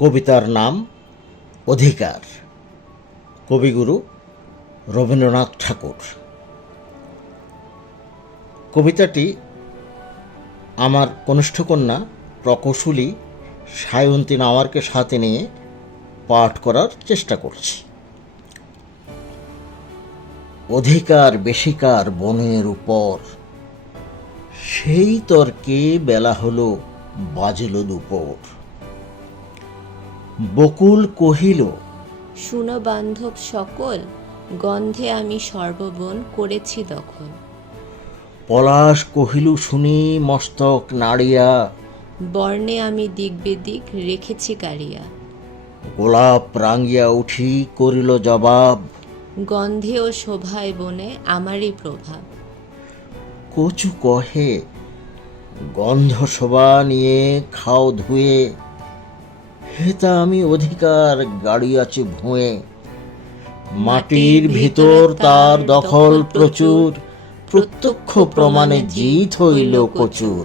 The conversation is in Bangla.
কবিতার নাম অধিকার, কবিগুরু রবীন্দ্রনাথ ঠাকুর। কবিতাটি আমার কনিষ্ঠ কন্যা প্রকৌশলী সায়ন্তী নাওয়ারকে সাথে নিয়ে পাঠ করার চেষ্টা করছি। অধিকার বেশিকার বনের উপর, সেই তর্কে বেলা হলো বাজল দুপুর। বকুল কহিল, শুনো বান্ধব সকল, গন্ধে আমি সর্ববন করেছি দখল। পলাশ কহিল শুনি মস্তক নাড়িয়া, বর্ণে আমি দিক বেদিক রেখেছি কাড়িয়া। গোলাপ রাঙ্গিয়া উঠি করিল জবাব, গন্ধে ও শোভায় বনে আমারই প্রভাব। কচু কহে, গন্ধ শোভা নিয়ে খাও ধুয়ে, হেতা আমি অধিকার গাড়িয়াছি ভুঁয়ে। মাটির ভিতর তার দখল প্রচুর, প্রত্যক্ষ প্রমাণে জিত হইল কচুর।